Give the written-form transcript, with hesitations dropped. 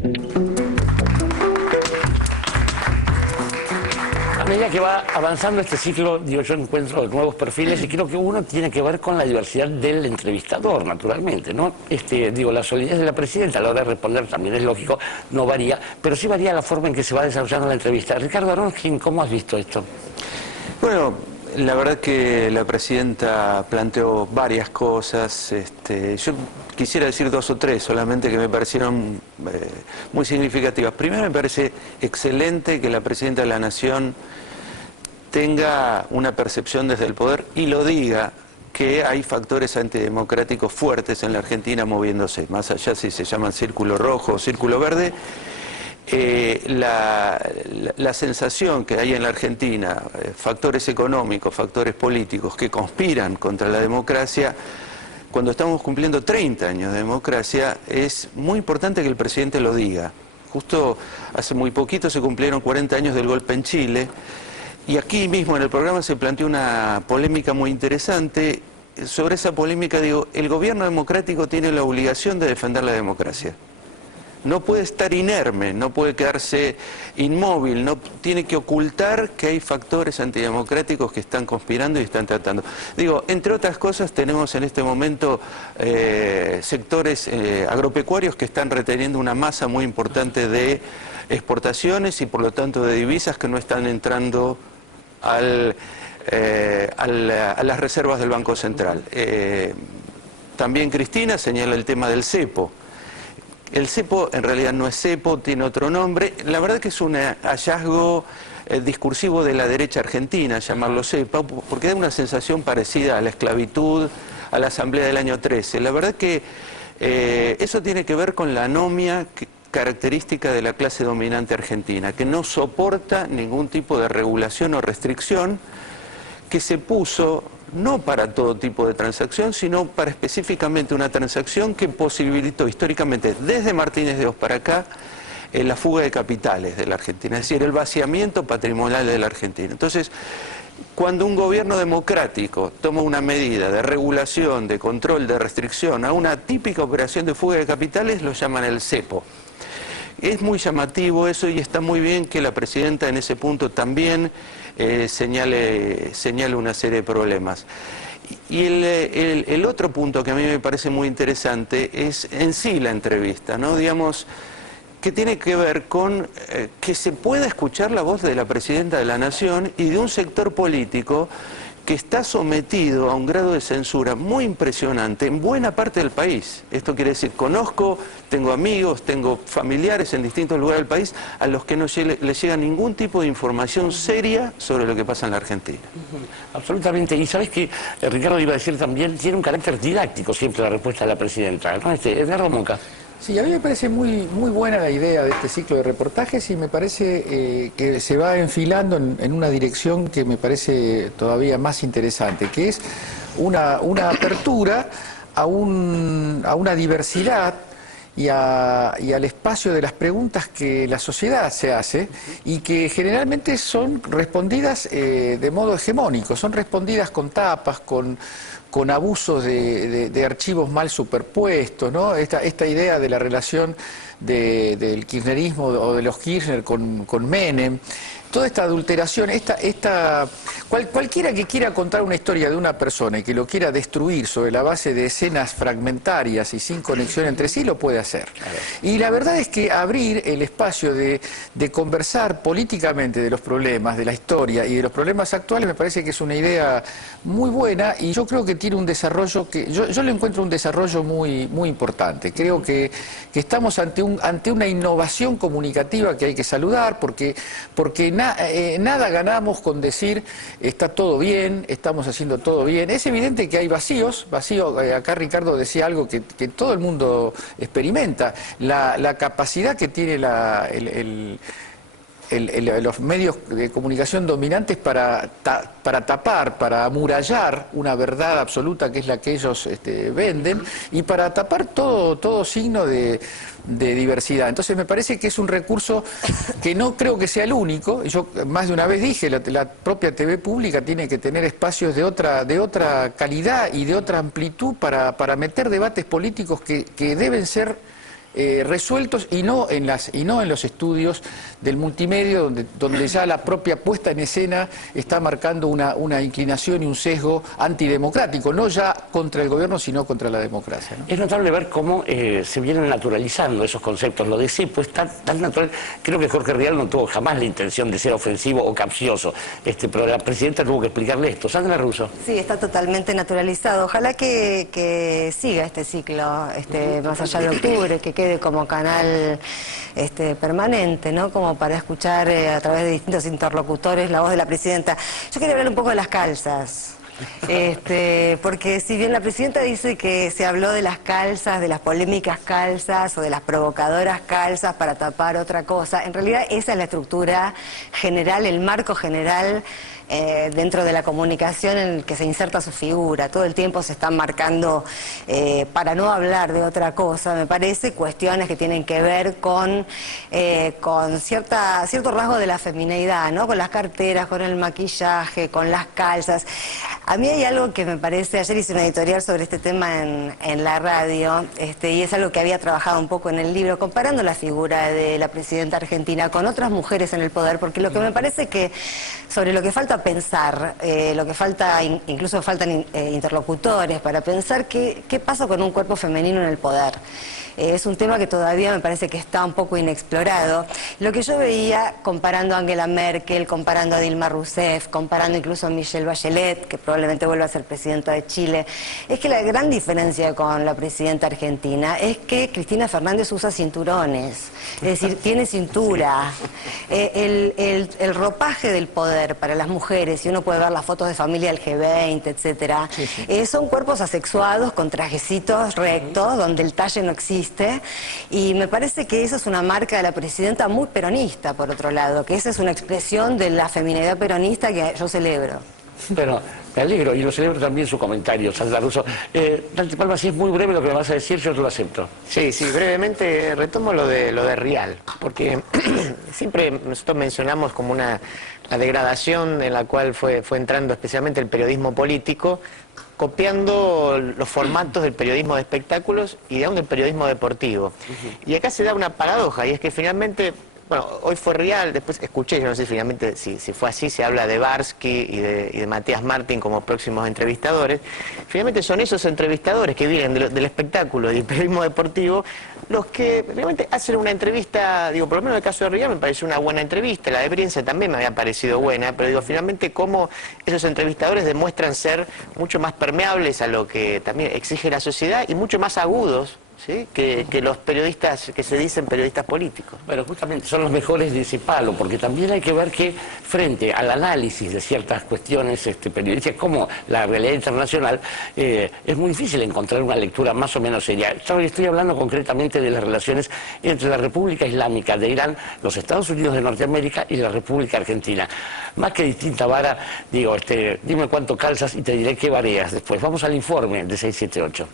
A medida que va avanzando este ciclo, digo, yo encuentro nuevos perfiles y creo que uno tiene que ver con la diversidad del entrevistador, naturalmente, ¿no? Digo, la solidez de la presidenta a la hora de responder también es lógico, no varía, pero sí varía la forma en que se va desarrollando la entrevista. Ricardo Aronskin, ¿cómo has visto esto? Bueno, la verdad que la presidenta planteó varias cosas. Yo quisiera decir dos o tres solamente que me parecieron muy significativas. Primero, me parece excelente que la presidenta de la Nación tenga una percepción desde el poder y lo diga, que hay factores antidemocráticos fuertes en la Argentina moviéndose, más allá si se llaman círculo rojo o círculo verde. La sensación que hay en la Argentina, factores económicos, factores políticos que conspiran contra la democracia, cuando estamos cumpliendo 30 años de democracia, es muy importante que el presidente lo diga. Justo hace muy poquito se cumplieron 40 años del golpe en Chile, y aquí mismo en el programa se planteó una polémica muy interesante. Sobre esa polémica digo, el gobierno democrático tiene la obligación de defender la democracia. No puede estar inerme, no puede quedarse inmóvil, no tiene que ocultar que hay factores antidemocráticos que están conspirando y están tratando. Digo, entre otras cosas tenemos en este momento sectores agropecuarios que están reteniendo una masa muy importante de exportaciones y por lo tanto de divisas que no están entrando a las reservas del Banco Central. También Cristina señala el tema del cepo. El cepo en realidad no es cepo, tiene otro nombre. La verdad que es un hallazgo discursivo de la derecha argentina, llamarlo cepo, porque da una sensación parecida a la esclavitud, a la Asamblea del año 13. La verdad que eso tiene que ver con la anomia característica de la clase dominante argentina, que no soporta ningún tipo de regulación o restricción, que se puso no para todo tipo de transacción, sino para específicamente una transacción que posibilitó históricamente, desde Martínez de Oz para acá, la fuga de capitales de la Argentina, es decir, el vaciamiento patrimonial de la Argentina. Entonces, cuando un gobierno democrático toma una medida de regulación, de control, de restricción a una típica operación de fuga de capitales, lo llaman el cepo. Es muy llamativo eso y está muy bien que la presidenta en ese punto también señale una serie de problemas. Y el otro punto que a mí me parece muy interesante es en sí la entrevista, ¿no? Digamos, que tiene que ver con que se pueda escuchar la voz de la presidenta de la Nación y de un sector político que está sometido a un grado de censura muy impresionante en buena parte del país. Esto quiere decir, conozco, tengo amigos, tengo familiares en distintos lugares del país a los que no les llega ningún tipo de información seria sobre lo que pasa en la Argentina. Absolutamente. Y sabes que Ricardo iba a decir también, tiene un carácter didáctico siempre la respuesta de la presidenta, ¿no? Edgardo Moca. Sí, a mí me parece muy buena la idea de este ciclo de reportajes y me parece que se va enfilando en una dirección que me parece todavía más interesante, que es una apertura a una diversidad y al espacio de las preguntas que la sociedad se hace y que generalmente son respondidas de modo hegemónico, son respondidas con tapas, con abusos de archivos mal superpuestos, ¿no? Esta idea de la relación del kirchnerismo o de los Kirchner con Menem, toda esta adulteración, cualquiera que quiera contar una historia de una persona y que lo quiera destruir sobre la base de escenas fragmentarias y sin conexión entre sí, lo puede hacer. Y la verdad es que abrir el espacio de conversar políticamente de los problemas, de la historia y de los problemas actuales, me parece que es una idea muy buena y yo creo que tiene un desarrollo que yo le encuentro un desarrollo muy importante. Creo que estamos ante una innovación comunicativa que hay que saludar porque nada ganamos con decir está todo bien, estamos haciendo todo bien. Es evidente que hay vacíos, acá Ricardo decía algo que todo el mundo experimenta, la capacidad que tiene los medios de comunicación dominantes para tapar, para amurallar una verdad absoluta que es la que ellos venden y para tapar todo signo de diversidad. Entonces me parece que es un recurso que no creo que sea el único. Yo más de una vez dije, la propia TV pública tiene que tener espacios de otra calidad y de otra amplitud para meter debates políticos que deben ser resueltos y no en los estudios del multimedio donde ya la propia puesta en escena está marcando una inclinación y un sesgo antidemocrático, no ya contra el gobierno sino contra la democracia, ¿no? Es notable ver cómo se vienen naturalizando esos conceptos. Lo de cepo es tan natural. Creo que Jorge Rial no tuvo jamás la intención de ser ofensivo o capcioso, pero la presidenta tuvo que explicarle esto. Sandra Russo. Sí, está totalmente naturalizado. Ojalá que siga este ciclo más allá de octubre, que quede como canal permanente, ¿no? Como para escuchar a través de distintos interlocutores la voz de la presidenta. Yo quería hablar un poco de las calzas. Porque si bien la presidenta dice que se habló de las calzas, de las polémicas calzas o de las provocadoras calzas para tapar otra cosa, en realidad esa es la estructura general, el marco general dentro de la comunicación en el que se inserta su figura. Todo el tiempo se están marcando, para no hablar de otra cosa, me parece, cuestiones que tienen que ver con cierto rasgo de la femineidad, ¿no? Con las carteras, con el maquillaje, con las calzas. A mí hay algo que me parece, ayer hice una editorial sobre este tema en la radio, y es algo que había trabajado un poco en el libro, comparando la figura de la presidenta argentina con otras mujeres en el poder, porque lo que me parece que sobre lo que falta pensar, lo que falta, incluso faltan interlocutores para pensar qué pasa con un cuerpo femenino en el poder. Es un tema que todavía me parece que está un poco inexplorado. Lo que yo veía comparando a Angela Merkel, comparando a Dilma Rousseff, comparando incluso a Michelle Bachelet, que probablemente vuelva a ser presidenta de Chile, es que la gran diferencia con la presidenta argentina es que Cristina Fernández usa cinturones, es decir, tiene cintura. El ropaje del poder para las mujeres, y uno puede ver las fotos de familia del G20, etcétera, son cuerpos asexuados con trajecitos rectos, donde el talle no existe. Y me parece que eso es una marca de la presidenta muy peronista, por otro lado, que esa es una expresión de la feminidad peronista que yo celebro. Bueno, me alegro y lo celebro también su comentario, Sandra Russo. Dante Palma, si es muy breve lo que me vas a decir, yo te lo acepto. Sí, brevemente retomo lo de Rial, porque siempre nosotros mencionamos como la degradación en la cual fue entrando especialmente el periodismo político, copiando los formatos del periodismo de espectáculos y aún del periodismo deportivo. Y acá se da una paradoja, y es que finalmente, bueno, hoy fue Rial, después escuché, yo no sé finalmente si fue así, se habla de Barsky y de Matías Martín como próximos entrevistadores. Finalmente son esos entrevistadores que vienen del espectáculo y del periodismo deportivo los que realmente hacen una entrevista, digo, por lo menos en el caso de Rial me pareció una buena entrevista, la de Brienza también me había parecido buena, pero digo, finalmente cómo esos entrevistadores demuestran ser mucho más permeables a lo que también exige la sociedad y mucho más agudos, ¿sí?, que los periodistas que se dicen periodistas políticos. Bueno, justamente son los mejores de ese palo, porque también hay que ver que frente al análisis de ciertas cuestiones periodísticas como la realidad internacional, es muy difícil encontrar una lectura más o menos seria. Estoy hablando concretamente de las relaciones entre la República Islámica de Irán, los Estados Unidos de Norteamérica y la República Argentina. Más que distinta vara, digo, dime cuánto calzas y te diré qué vareas después. Vamos al informe de 678.